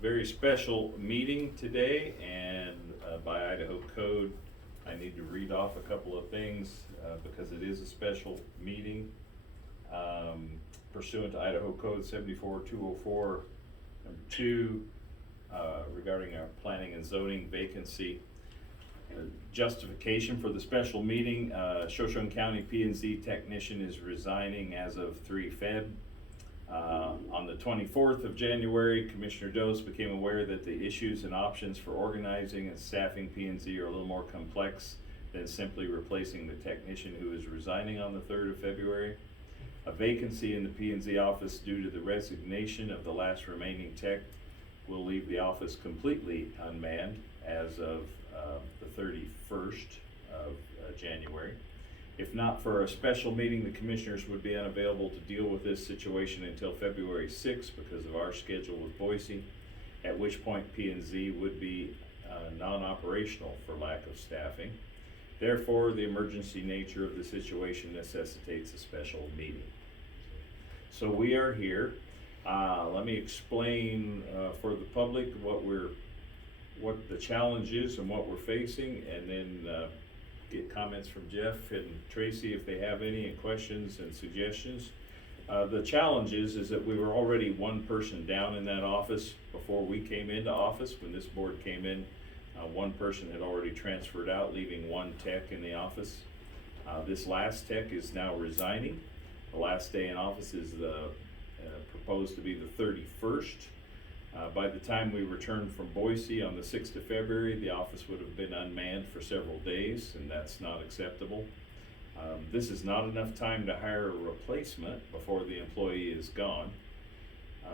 very special meeting today, and by Idaho code, I need to read off a couple of things because it is a special meeting. Pursuant to Idaho Code 74204, number 2, regarding our planning and zoning vacancy. Justification for the special meeting, Shoshone County P&Z technician is resigning as of 3 Feb. On the 24th of January, Commissioner Dose became aware that the issues and options for organizing and staffing P&Z are a little more complex than simply replacing the technician who is resigning on the 3rd of February. A vacancy in the P&Z office due to the resignation of the last remaining tech will leave the office completely unmanned as of the 31st of January. If not for a special meeting, the commissioners would be unavailable to deal with this situation until February 6th because of our schedule with Boise, at which point P&Z would be non-operational for lack of staffing. Therefore, the emergency nature of the situation necessitates a special meeting. So we are here. Let me explain for the public what the challenge is and what we're facing, and then get comments from Jeff and Tracy if they have any, and questions and suggestions. The challenge is that we were already one person down in that office before we came into office. When this board came in, one person had already transferred out, leaving one tech in the office. This last tech is now resigning. The last day in office is proposed to be the 31st. By the time we returned from Boise on the 6th of February, the office would have been unmanned for several days, and that's not acceptable. This is not enough time to hire a replacement before the employee is gone.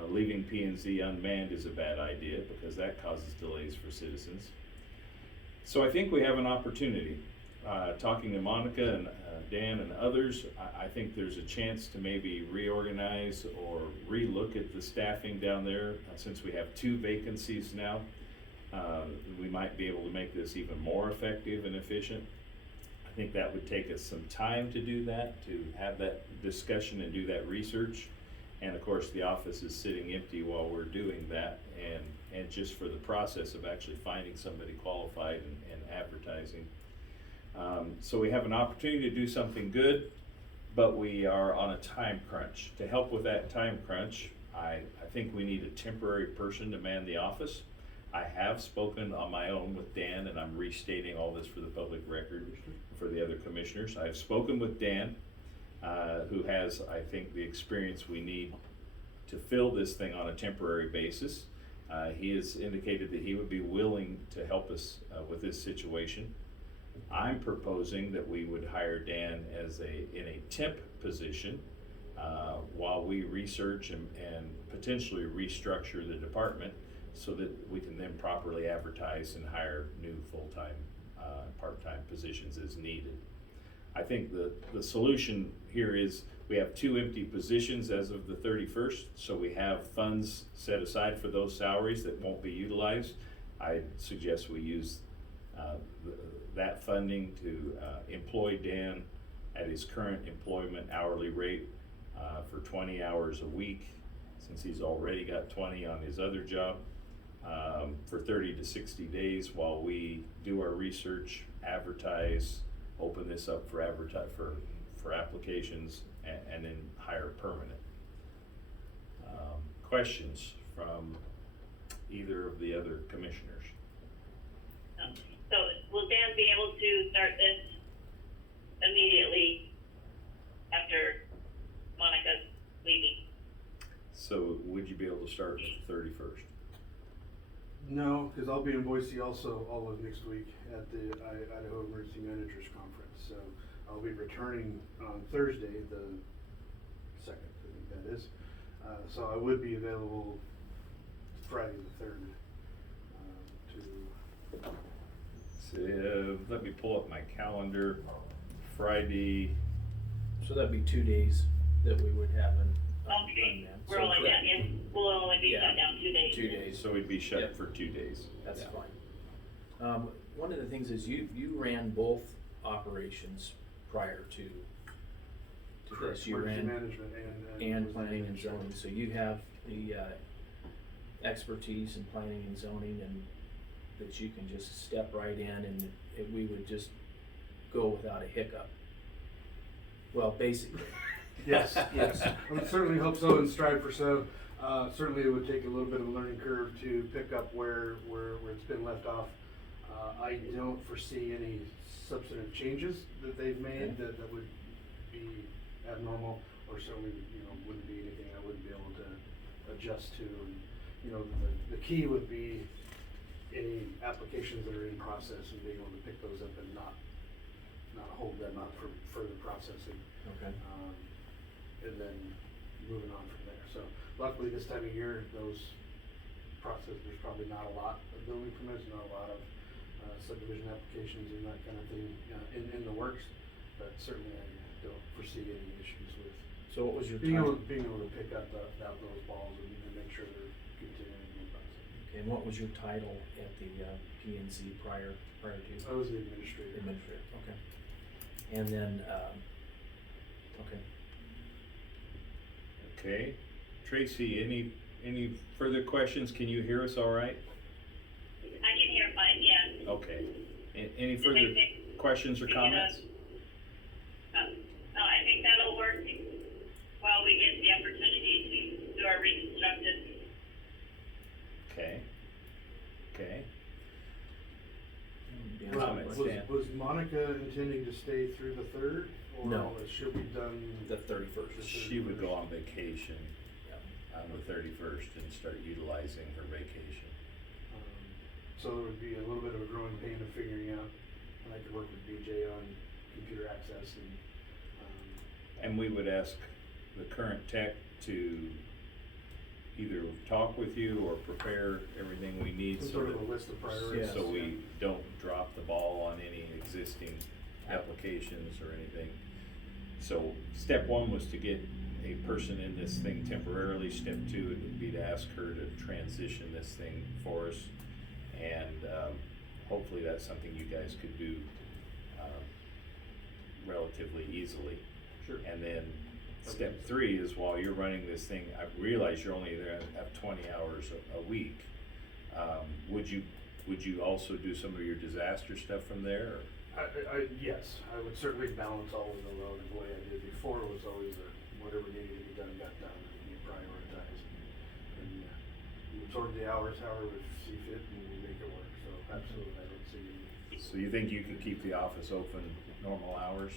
Leaving P&Z unmanned is a bad idea because that causes delays for citizens. So I think we have an opportunity. Talking to Monica and Dan and others, I think there's a chance to maybe reorganize or relook at the staffing down there. Since we have 2 vacancies now, we might be able to make this even more effective and efficient. I think that would take us some time to do that, to have that discussion and do that research. And of course, the office is sitting empty while we're doing that, and just for the process of actually finding somebody qualified and advertising. So we have an opportunity to do something good, but we are on a time crunch. To help with that time crunch, I think we need a temporary person to man the office. I have spoken on my own with Dan, and I'm restating all this for the public record for the other commissioners. I've spoken with Dan, who has, I think, the experience we need to fill this thing on a temporary basis. He has indicated that he would be willing to help us with this situation. I'm proposing that we would hire Dan in a temp position while we research and potentially restructure the department so that we can then properly advertise and hire new full-time, part-time positions as needed. I think the solution here is we have 2 empty positions as of the 31st, so we have funds set aside for those salaries that won't be utilized. I suggest we use that funding to employ Dan at his current employment hourly rate for 20 hours a week, since he's already got 20 on his other job, for 30 to 60 days while we do our research, advertise, open this up for applications, and then hire permanent. Questions from either of the other commissioners? So will Dan be able to start this immediately after Monica's leaving? So would you be able to start the 31st? No, because I'll be in Boise also all of next week at the Idaho Emergency Managers Conference. So I'll be returning on Thursday, the 2nd, I think that is. So I would be available Friday the 3rd to. So let me pull up my calendar. Friday. So that'd be 2 days that we would have Okay, we'll only be shut down 2 days. 2 days. So we'd be shut Yep. for 2 days. That's fine. One of the things is you ran both operations prior to this. You Emergency ran management and planning and zoning, so you have the expertise in planning and zoning, and that you can just step right in and we would just go without a hiccup. Well, basically. Yes, yes. I would certainly hope so and strive for so. Certainly it would take a little bit of a learning curve to pick up where it's been left off. I don't foresee any substantive changes that they've made that would be abnormal, or certainly, wouldn't be anything I wouldn't be able to adjust to. And, the key would be any applications that are in process and being able to pick those up and not hold them up for further processing. Okay. And then moving on from there. So luckily this time of year, there's probably not a lot of building permits, not a lot of subdivision applications and that kind of thing in the works, but certainly I don't foresee any issues with So what was your being able title? to pick up those balls and make sure they're continuing the process. Okay, and what was your title at the PNC prior to? I was the administrator. Administrator, okay. And then, okay. Okay, Tracy, any further questions? Can you hear us all right? I can hear fine, yeah. Okay, any further questions or comments? No, I think that'll work while we get the opportunity to do our reconstruction. Okay. Yeah, Comments, Dan? Was Monica intending to stay through the 3rd? Or No. should we done? The 31st. She would go on vacation on the 31st and start utilizing her vacation. So there would be a little bit of a growing pain of figuring out, and I could work with BJ on computer access And we would ask the current tech to either talk with you or prepare everything we need some so sort of that, a list of priorities. so we don't drop the ball on any existing applications or anything. So step 1 was to get a person in this thing temporarily. Step 2 it would be to ask her to transition this thing for us. And hopefully that's something you guys could do relatively easily. Sure. And then step 3 is while you're running this thing, I realize you're only there to have 20 hours a week. Would you also do some of your disaster stuff from there? Yes, I would certainly balance all of the load the way I did before. It was always whatever needed to be done got done and we prioritized. And we absorb the hours however we see fit and we make it work. So absolutely, I don't see any. So you think you could keep the office open normal hours?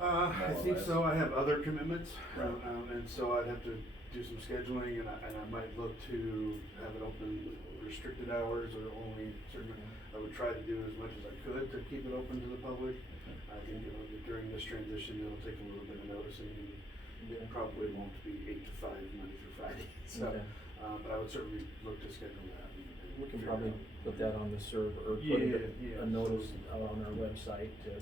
I or think less. so. I have other commitments, Right. and so I'd have to do some scheduling, and I might look to have it open restricted hours or only certain. I would try to do as much as I could to keep it open to the public. I think during this transition, it'll take a little bit of noticing, and it probably won't be 8 to 5 Monday through Friday. So, Okay. but I would certainly look to schedule that. And We can figure probably it out. put that on the server, or put a notice out on our website to.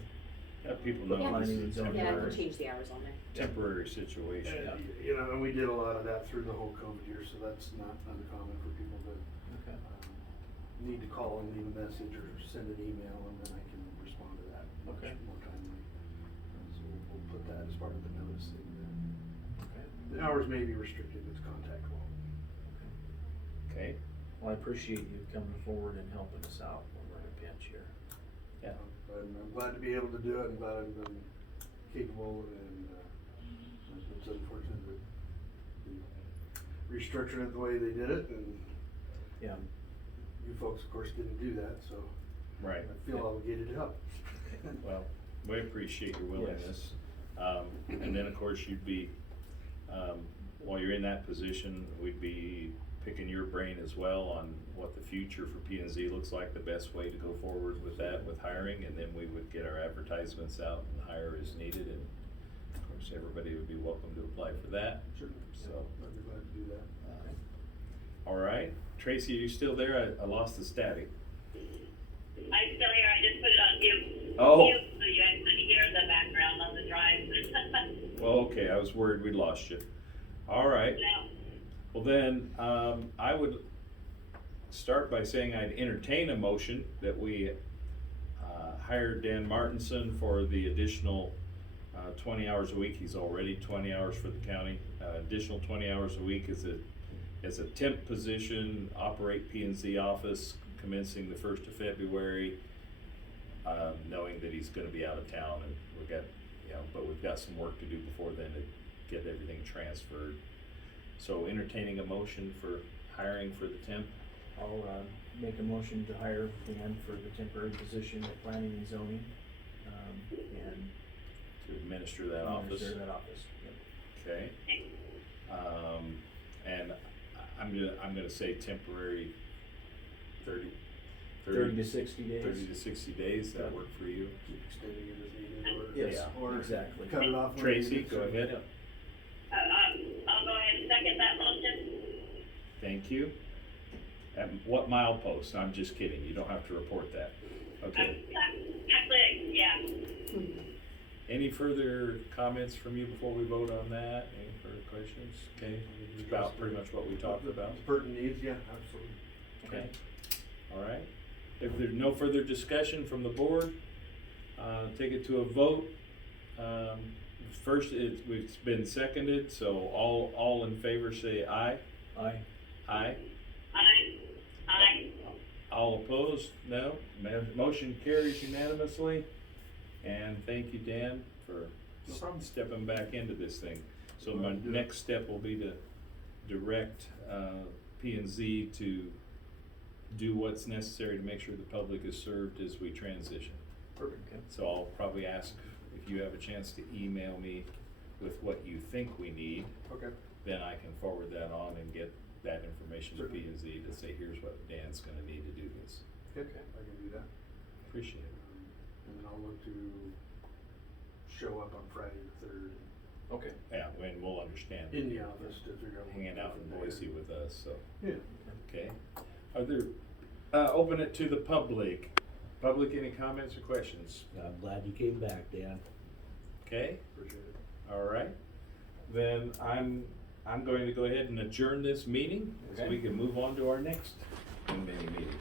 Have people know Yeah. this Planning and is a zoning. Yeah, I can temporary, change the hours on there. temporary situation. And, and we did a lot of that through the whole COVID year, so that's not uncommon for people to Okay. need to call and leave a message or send an email, and then I can respond to that much Okay. more timely. So we'll put that as part of the notice. Okay. The hours may be restricted, it's contact law. Okay, Well, I appreciate you coming forward and helping us out when we're in a pinch here. yeah. I'm glad to be able to do it, and glad I've been capable, and it's unfortunate that they restructured it the way they did it, and Yeah. you folks, of course, didn't do that, so Right. I feel obligated to help. Well, we appreciate your willingness. And then, of course, you'd be, while you're in that position, we'd be picking your brain as well on what the future for P and Z looks like, the best way to go forward with that, with hiring, and then we would get our advertisements out and hire as needed, and of course, everybody would be welcome to apply for that. Sure. So, I'd be glad to do that. all right, Tracy, are you still there? I lost the static. I'm still here, I just put it on mute. Oh. Mute, so you guys can hear the background on the drive. Well, okay, I was worried we'd lost you. All right. No. Well then, I would start by saying I'd entertain a motion that we hire Dan Martinson for the additional 20 hours a week. He's already 20 hours for the county. Additional 20 hours a week as a as a temp position, operate P and Z office commencing the 1st of February, knowing that he's gonna be out of town and we've got, but we've got some work to do before then to get everything transferred. So entertaining a motion for hiring for the temp. I'll, make a motion to hire Dan for the temporary position at planning and zoning, and To administer that office. administer that office. Yep. Okay. And I'm gonna say temporary 30 30 to 60 days. 30 to 60 days, that work for you? Keep extending it as needed, Yes, Yeah. or exactly. cut it off. when Tracy, needed. go ahead. Yep. I'll go ahead and second that motion. Thank you. At what milepost? I'm just kidding, you don't have to report that. Okay. Actually, yeah. Any further comments from you before we vote on that? Any further questions? Okay, it's about pretty much what we talked about. Pertinent needs, yeah, absolutely. Okay, all right. If there's no further discussion from the board, take it to a vote. First, it's been seconded, so all in favor say aye. Aye. Aye. Aye. All opposed? No. Motion carries unanimously. And thank you, Dan, for No problem. stepping back into this thing. So Glad my to do it. next step will be to direct P and Z to do what's necessary to make sure the public is served as we transition. Perfect. Okay. So I'll probably ask if you have a chance to email me with what you think we need, Okay. then I can forward that on and get that information to P Certainly. and Z to say, here's what Dan's gonna need to do this. Okay, I can do that. Appreciate it. And then I'll look to show up on Friday the 3rd Okay. Yeah, and we'll understand. in the office to figure out. what Hanging out in from there. Boise with us, so, Yeah. okay. Are there, open it to the public. Public, any comments or questions? I'm glad you came back, Dan. Okay, Appreciate it. all right. Then I'm going to go ahead and adjourn this meeting, so Okay. we can move on to our next committee meeting.